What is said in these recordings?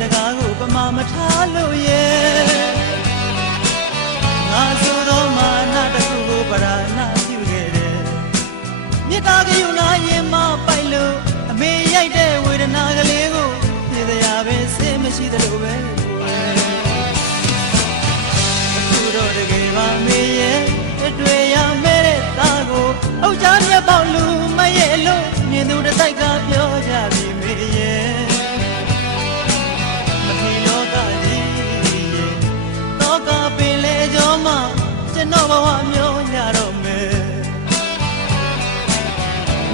စကားကိုပမာမထားလို့ရဲ့ငါဆိုတော့မာနတစ်ခုကိုပရာနာပြုခဲ့တယ်မြေတာကယူနာရင်မပိုက်လို့အမေရိုက်တဲ့ဝေဒနာကလေးကိုပြေစရာပဲစိတ်မရှိသလိုပဲအခုတော့တကယ်ပါမေရဲ့အတွေ့ရမဲတဲ့သားကိုအုတ်ကြားမြတ်ပေါက်လူမရဲ့လို့မြင်သူတစ်တိုက်ကပြောကြပြီမေရဲ့မထီလောကကြီးရဲ့တော့ကပင်လေကြောမှကျွန်တော်ဘဝမျိုးရတော့မယ်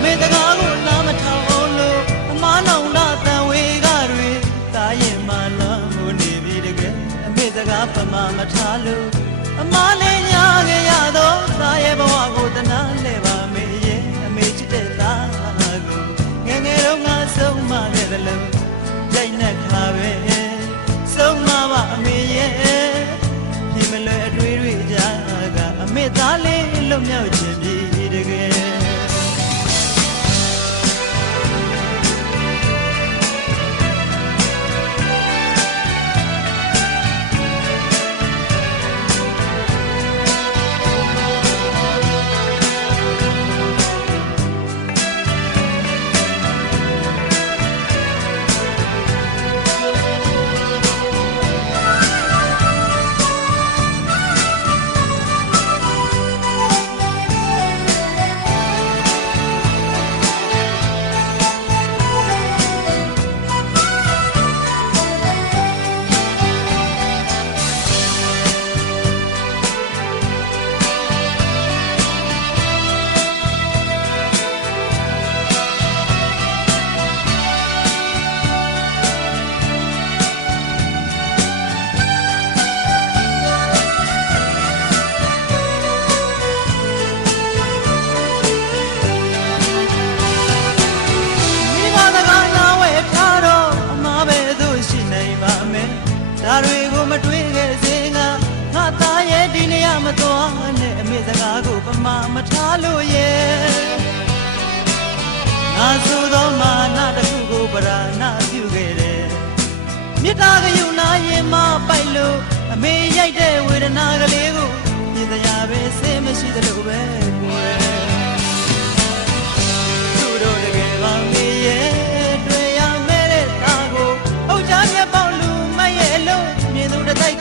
မေတကားကိုနားမထောင်အောင်လို့အမားနောင်လာတန်ဝေကတွေတာရင်မှလမ်းကိုနေပြီတကယ်အမေစကားပမာမထားလို့အမားလေးညာခဲ့ရတော့သားရဲ့ဘဝကိုတနာလဲပါမေရဲ့အမေချစ်တဲ့သားကိုငယ်ငယ်တော့ငါဆုံးမခဲ့တယ်လို့ကြိုက်နဲ့ခါပဲဆုံးမပါအမေရဲ့ဒီမလွယ်အတွေ့တွေကြားကအမေသားလေးလွတ်မြောက်ခြင်းပြီတကယ်ဒါတွေကိုမတွေးခဲ့စေငါသားရဲ့ဒီနေရာမသွားနဲ့အမေစကားကိုပမာမထားလို့ရဲ့ငါဆိုတော့မာနတစ်ခုကိုပရာနာပြုခဲ့တယ်မြေတာကယူနာရင်မပိုက်လို့အမေရိုက်တဲ့ဝေဒနာကလေးကိုပြစရာပဲစိတ်မရှိသလိုပဲ